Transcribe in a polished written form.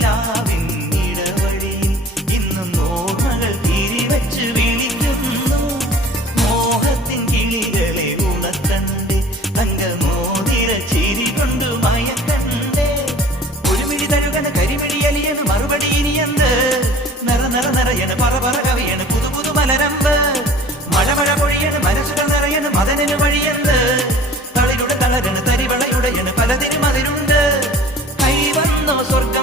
നിലാവിൻ ഇടവഴിയിൽ ഇന്നും ഓർമ്മകൾ തിരിവച്ച് വിളിക്കുന്നു. മോഹത്തിൻ കിളികളെ ഉണർത്തണ്ടേ, തങ്കമോതിര ചിരി കൊണ്ട് മയക്കണ്ടേ. ഒരു മിഴി തഴുകണ കരിമിഴി അലിയന് മറുപടി ഇനിയെന്ത്? നിറ നിറ നിറയണ് പറ പറ കവിയണ് പുതു പുതു മലരമ്പ്. മഴ മഴ പൊഴിയണ് മനസ്സുകൾ നിറയണ് മദനന് വഴിയെന്ത്? തളിരുടെ തളരണ് തരിവളയുടെയണ് പലതിനും അതിലുണ്ട്. കൈ വന്നോ സ്വർഗ